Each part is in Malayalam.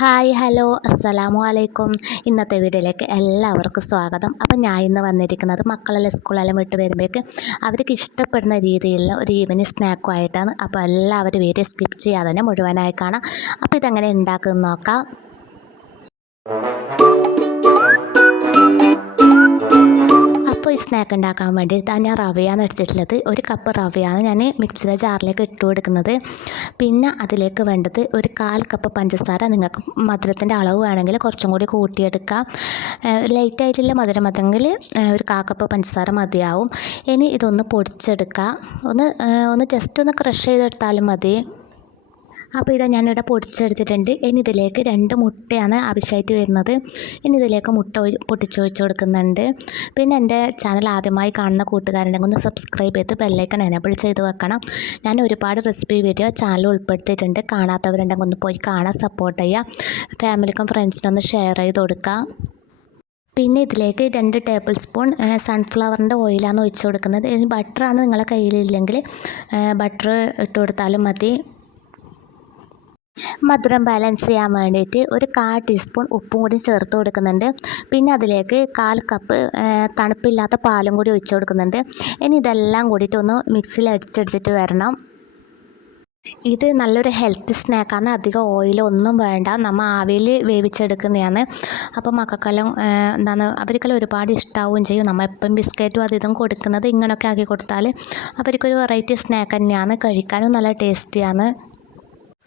ഹായ് ഹലോ അസ്സലാമു അലൈക്കും. ഇന്നത്തെ വീഡിയോയിലേക്ക് എല്ലാവർക്കും സ്വാഗതം. അപ്പം ഞാൻ ഇന്ന് വന്നിരിക്കുന്നത് മക്കളെല്ലാം സ്കൂളെല്ലാം വിട്ട് വരുമ്പോഴേക്ക് അവർക്ക് ഇഷ്ടപ്പെടുന്ന രീതിയിലുള്ള ഒരു ഈവനിങ് സ്നാക്കും ആയിട്ടാണ്. അപ്പോൾ എല്ലാവരും വീഡിയോ സ്കിപ്പ് ചെയ്യാതെ തന്നെ മുഴുവനായി കാണാം. അപ്പോൾ ഇതെങ്ങനെ ഉണ്ടാക്കുന്നത് നോക്കാം. അപ്പോൾ ഈ സ്നാക്ക് ഉണ്ടാക്കാൻ വേണ്ടി ഞാൻ റവയാണ് എടുത്തിട്ടുള്ളത്. ഒരു കപ്പ് റവയാണ് ഞാൻ മിക്സിയുടെ ജാറിലേക്ക് ഇട്ട് കൊടുക്കുന്നത്. പിന്നെ അതിലേക്ക് വേണ്ടത് ഒരു 1/4 കപ്പ് പഞ്ചസാര. നിങ്ങൾക്ക് മധുരത്തിൻ്റെ അളവ് വേണമെങ്കിൽ കുറച്ചും കൂടി കൂട്ടിയെടുക്കാം. ലൈറ്റായിട്ടുള്ള മധുരം മതെങ്കിൽ ഒരു 1/4 കപ്പ് പഞ്ചസാര മതിയാവും. ഇനി ഇതൊന്ന് പൊടിച്ചെടുക്കുക. ഒന്ന് ജസ്റ്റ് ഒന്ന് ക്രഷ് ചെയ്തെടുത്താലും മതി. അപ്പോൾ ഇതാ ഞാനിവിടെ പൊടിച്ചെടുത്തിട്ടുണ്ട്. ഇനി ഇതിലേക്ക് 2 മുട്ടയാണ് ആവശ്യമായിട്ട് വരുന്നത്. ഇനി ഇതിലേക്ക് മുട്ട പൊട്ടിച്ചൊഴിച്ച് കൊടുക്കുന്നുണ്ട്. പിന്നെ എൻ്റെ ചാനൽ ആദ്യമായി കാണുന്ന കൂട്ടുകാരുണ്ടെങ്കിൽ ഒന്ന് സബ്സ്ക്രൈബ് ചെയ്ത് ബെല്ലൈക്കൺ എനേബിൾ ചെയ്ത് വെക്കണം. ഞാൻ ഒരുപാട് റെസിപ്പി വീഡിയോ ചാനൽ ഉൾപ്പെടുത്തിയിട്ടുണ്ട്. കാണാത്തവരുണ്ടെങ്കിൽ ഒന്ന് പോയി കാണാൻ സപ്പോർട്ട് ചെയ്യുക. ഫാമിലിക്കും ഫ്രണ്ട്സിനും ഒന്ന് ഷെയർ ചെയ്ത് കൊടുക്കുക. പിന്നെ ഇതിലേക്ക് 2 ടേബിൾ സ്പൂൺ സൺഫ്ലവറിൻ്റെ ഓയിലാണ് ഒഴിച്ച് കൊടുക്കുന്നത്. ഇനി ബട്ടറാണ് നിങ്ങളെ കയ്യിലില്ലെങ്കിൽ ബട്ടർ ഇട്ട് കൊടുത്താലും മതി. മധുരം ബാലൻസ് ചെയ്യാൻ വേണ്ടിയിട്ട് ഒരു 1/4 ടീസ്പൂൺ ഉപ്പും കൂടി ചേർത്ത് കൊടുക്കുന്നുണ്ട്. പിന്നെ അതിലേക്ക് 1/4 കപ്പ് തണുപ്പില്ലാത്ത പാലും കൂടി ഒഴിച്ച് കൊടുക്കുന്നുണ്ട്. ഇനി ഇതെല്ലാം കൂടിയിട്ട് ഒന്ന് മിക്സിയിൽ അടിച്ചെടുത്തിട്ട് വരണം. ഇത് നല്ലൊരു ഹെൽത്തി സ്നാക്കാണ്. അധികം ഓയിലൊന്നും വേണ്ട. നമ്മൾ ആവിയിൽ വേവിച്ചെടുക്കുന്നതാണ്. അപ്പോൾ മക്കൾക്കെല്ലാം അവർക്കെല്ലാം ഒരുപാട് ഇഷ്ടാവുകയും ചെയ്യും. നമ്മൾ എപ്പം ബിസ്ക്കറ്റും ഇതും കൊടുക്കുന്നത് ഇങ്ങനെയൊക്കെ ആക്കി കൊടുത്താൽ അവർക്കൊരു വെറൈറ്റി സ്നാക്ക് തന്നെയാണ്. കഴിക്കാനും നല്ല ടേസ്റ്റിയാണ്.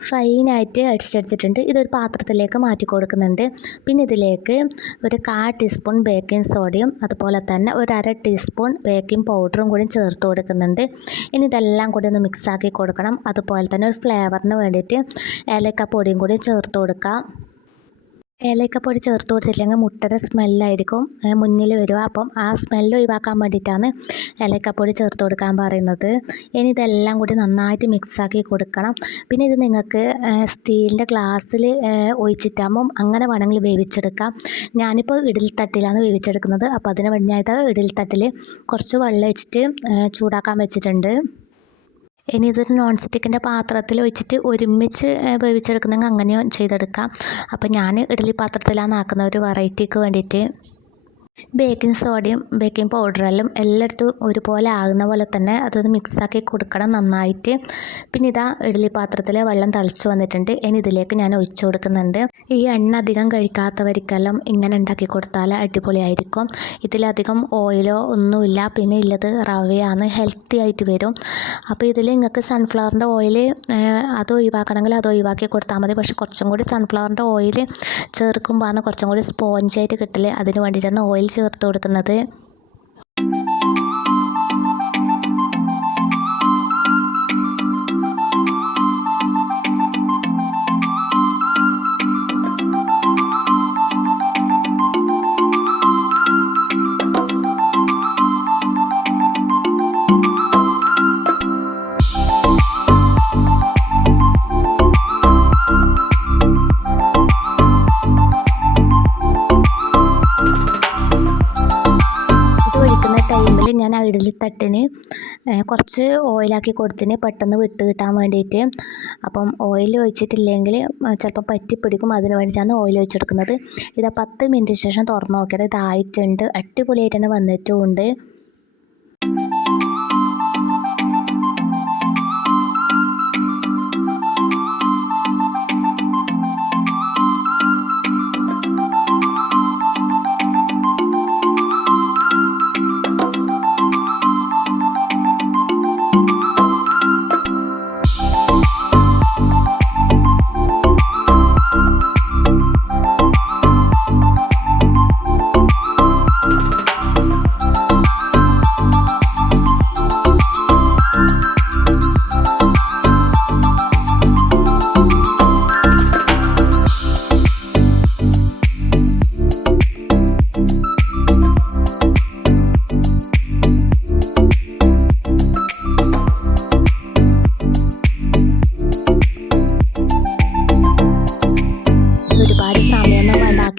ഫൈനായിട്ട് അടിച്ചെടുത്തിട്ടുണ്ട്. ഇതൊരു പാത്രത്തിലേക്ക് മാറ്റി കൊടുക്കുന്നുണ്ട്. പിന്നെ ഇതിലേക്ക് ഒരു 1/4 ടീസ്പൂൺ ബേക്കിംഗ് സോഡയും അതുപോലെ തന്നെ ഒരു 1/2 ടീസ്പൂൺ ബേക്കിംഗ് പൗഡറും കൂടി ചേർത്ത് കൊടുക്കുന്നുണ്ട്. ഇനി ഇതെല്ലാം കൂടി ഒന്ന് മിക്സാക്കി കൊടുക്കണം. അതുപോലെ തന്നെ ഒരു ഫ്ലേവറിന് വേണ്ടിയിട്ട് ഏലക്കപ്പൊടിയും കൂടി ചേർത്ത് കൊടുക്കാം. ഏലക്കപ്പൊടി ചേർത്ത് കൊടുത്തില്ലെങ്കിൽ മുട്ടയുടെ സ്മെല്ലായിരിക്കും മുന്നിൽ വരിക. അപ്പം ആ സ്മെല്ല് ഒഴിവാക്കാൻ വേണ്ടിയിട്ടാണ് ഏലക്കപ്പൊടി ചേർത്ത് കൊടുക്കാൻ പറയുന്നത്. ഇനി ഇതെല്ലാം കൂടി നന്നായിട്ട് മിക്സാക്കി കൊടുക്കണം. പിന്നെ ഇത് നിങ്ങൾക്ക് സ്റ്റീലിൻ്റെ ഗ്ലാസ്സിൽ ഒഴിച്ചിട്ടാകുമ്പം അങ്ങനെ വേണമെങ്കിൽ വേവിച്ചെടുക്കാം. ഞാനിപ്പോൾ ഇഡലിത്തട്ടിലാണ് വേവിച്ചെടുക്കുന്നത്. അപ്പോൾ അതിന് വേണ്ടി ഞാൻ ഇത് ഇഡലിത്തട്ടിൽ കുറച്ച് വെള്ളം ഒഴിച്ചിട്ട് ചൂടാക്കാൻ വെച്ചിട്ടുണ്ട്. ഇനി ഇതൊരു നോൺ സ്റ്റിക്കിൻ്റെ പാത്രത്തിൽ വെച്ചിട്ട് ഒരുമിച്ച് വേവിച്ചെടുക്കുന്നെങ്കിൽ അങ്ങനെയും ചെയ്തെടുക്കാം. അപ്പോൾ ഞാൻ ഇഡ്ഡലി പാത്രത്തിലാണ് ആക്കുന്ന ഒരു വെറൈറ്റിക്ക് വേണ്ടിയിട്ട്. ബേക്കിംഗ് സോഡയും ബേക്കിംഗ് പൗഡറെല്ലാം എല്ലായിടത്തും ഒരുപോലെ ആകുന്ന പോലെ തന്നെ അതൊന്ന് മിക്സാക്കി കൊടുക്കണം നന്നായിട്ട്. പിന്നെ ഇതാ ഇഡ്ഡലി പാത്രത്തിൽ വെള്ളം തിളച്ച് വന്നിട്ടുണ്ട്. ഇനി ഇതിലേക്ക് ഞാൻ ഒഴിച്ചു കൊടുക്കുന്നുണ്ട്. ഈ എണ്ണ അധികം കഴിക്കാത്തവർക്കെല്ലാം ഇങ്ങനെ ഉണ്ടാക്കി കൊടുത്താൽ അടിപൊളിയായിരിക്കും. ഇതിലധികം ഓയിലോ ഒന്നുമില്ല. പിന്നെ ഉള്ളത് റവയാണ്. ഹെൽത്തി ആയിട്ട് വരും. അപ്പോൾ ഇതിൽ നിങ്ങൾക്ക് സൺഫ്ലവറിൻ്റെ ഓയിൽ അത് ഒഴിവാക്കണമെങ്കിൽ അത് ഒഴിവാക്കി കൊടുത്താൽ മതി. പക്ഷേ കുറച്ചും കൂടി സൺഫ്ലവറിൻ്റെ ഓയിൽ ചേർക്കുമ്പോഴാണ് കുറച്ചും കൂടി സ്പോഞ്ചായിട്ട് കിട്ടൽ. അതിന് വേണ്ടിയിട്ടാണ് ഓയിൽ ചേർത്ത് കൊടുക്കുന്നത്. ഞാൻ ഇഡലിത്തട്ടിന് കുറച്ച് ഓയിലാക്കി കൊടുത്തിന് പെട്ടെന്ന് വിട്ട് കിട്ടാൻ വേണ്ടിയിട്ട്. അപ്പം ഓയിൽ ഒഴിച്ചിട്ടില്ലെങ്കിൽ ചിലപ്പോൾ പറ്റിപ്പിടിക്കും. അതിന് വേണ്ടിയിട്ടാണ് ഓയിൽ ഒഴിച്ചെടുക്കുന്നത്. ഇത് 10 മിനിറ്റ് ശേഷം തുറന്ന് നോക്കിയത് ഇതായിട്ടുണ്ട്. അടിപൊളിയായിട്ട് തന്നെ വന്നിട്ടുമുണ്ട്.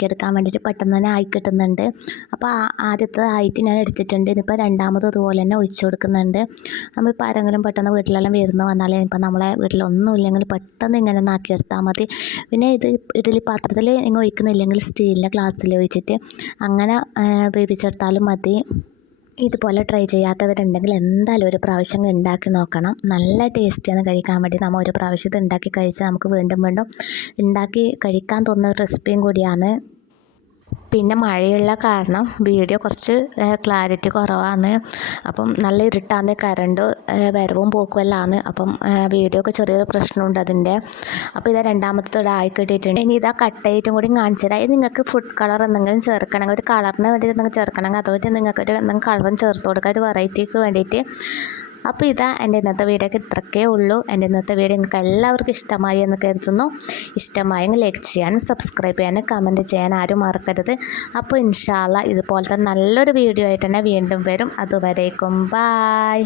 ആക്കിയെടുക്കാൻ വേണ്ടിയിട്ട് പെട്ടെന്ന് തന്നെ ആയി കിട്ടുന്നുണ്ട്. അപ്പോൾ ആദ്യത്തെ ആയിട്ട് ഞാൻ എടുത്തിട്ടുണ്ട്. ഇതിപ്പോൾ രണ്ടാമത് അതുപോലെ തന്നെ ഒഴിച്ചു കൊടുക്കുന്നുണ്ട്. നമ്മളിപ്പോൾ ആരെങ്കിലും പെട്ടെന്ന് വീട്ടിലെല്ലാം വിരുന്ന് വന്നാലേ ഇപ്പം നമ്മളെ വീട്ടിലൊന്നുമില്ലെങ്കിൽ പെട്ടെന്ന് ഇങ്ങനെ ഒന്ന് ആക്കിയെടുത്താൽ മതി. പിന്നെ ഇത് ഇഡ്ഡലി പാത്രത്തിൽ നിങ്ങൾ ഒഴിക്കുന്നില്ലെങ്കിൽ സ്റ്റീലിൻ്റെ ഗ്ലാസ്സിൽ ഒഴിച്ചിട്ട് അങ്ങനെ വേവിച്ചെടുത്താലും മതി. ഇതുപോലെ ട്രൈ ചെയ്യാത്തവരുണ്ടെങ്കിൽ എന്തായാലും ഒരു പ്രാവശ്യം ഉണ്ടാക്കി നോക്കണം. നല്ല ടേസ്റ്റിയാണ് കഴിക്കാൻ വേണ്ടി. നമ്മൾ ഒരു പ്രാവശ്യം ഇത് ഉണ്ടാക്കി കഴിച്ചാൽ നമുക്ക് വീണ്ടും വീണ്ടും ഉണ്ടാക്കി കഴിക്കാൻ തോന്നുന്ന റെസിപ്പിയും കൂടിയാണ്. പിന്നെ മഴയുള്ള കാരണം വീഡിയോ കുറച്ച് ക്ലാരിറ്റി കുറവാണ്. അപ്പം നല്ല ഇരുട്ടാണ്, കറണ്ട് വരവും പോക്കുമെല്ലാമാണ്. അപ്പം വീഡിയോ ഒക്കെ ചെറിയൊരു പ്രശ്നമുണ്ട് അതിൻ്റെ. അപ്പോൾ ഇതാ രണ്ടാമത്തെ ആയി കിട്ടിയിട്ടുണ്ട്. ഇനി ഇതാ കട്ടായിട്ടും കൂടി കാണിച്ചു തരാം. ഇത് നിങ്ങൾക്ക് ഫുഡ് കളർ എന്തെങ്കിലും ചേർക്കണമെങ്കിൽ ഒരു കളറിന് വേണ്ടിയിട്ട് എന്തെങ്കിലും ചേർക്കണമെങ്കിൽ അതുപോലെ നിങ്ങൾക്കൊരു എന്തെങ്കിലും കളറും ചേർത്ത് കൊടുക്കുക, ഒരു വെറൈറ്റിക്ക് വേണ്ടിയിട്ട്. അപ്പോൾ ഇതാ എൻ്റെ ഇന്നത്തെ വീഡിയോക്ക് ഇത്രയൊക്കെ ഉള്ളൂ. എൻ്റെ ഇന്നത്തെ വീഡിയോ നിങ്ങൾക്ക് എല്ലാവർക്കും ഇഷ്ടമായി എന്ന് കരുതുന്നു. ഇഷ്ടമായെങ്കിൽ ലൈക്ക് ചെയ്യാനും സബ്സ്ക്രൈബ് ചെയ്യാനും കമൻറ്റ് ചെയ്യാൻ ആരും മറക്കരുത്. അപ്പോൾ ഇൻഷാ അല്ലാഹ് ഇതുപോലത്തെ നല്ലൊരു വീഡിയോ ആയിട്ട് തന്നെ വീണ്ടും വരും. അതുവരേക്കും ബായ്.